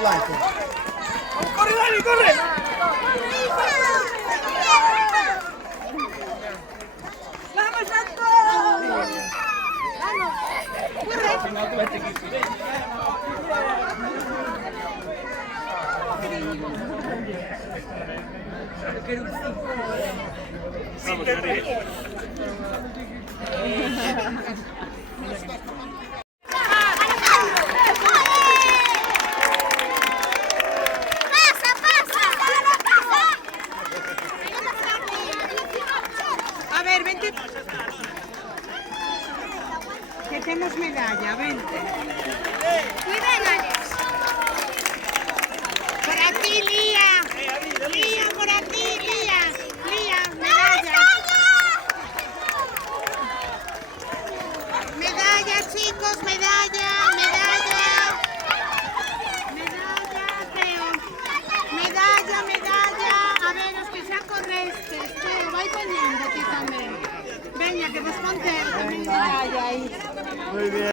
adelante. ¡Corre, Dani, corre! ¡Vamos, Santo! ¡Vamos! A ver, vente. Que tenemos medalla, vente. Y regales. Por aquí, Lía. Lía, por aquí, Lía. Lía, medalla. Medalla, chicos, medalla, medalla. Medalla, Teo. Medalla, medalla. A ver, os que xa correstes. Teo, vai poñendo ti tamén. Veña, que vos ponte medalla aí. Muy bien.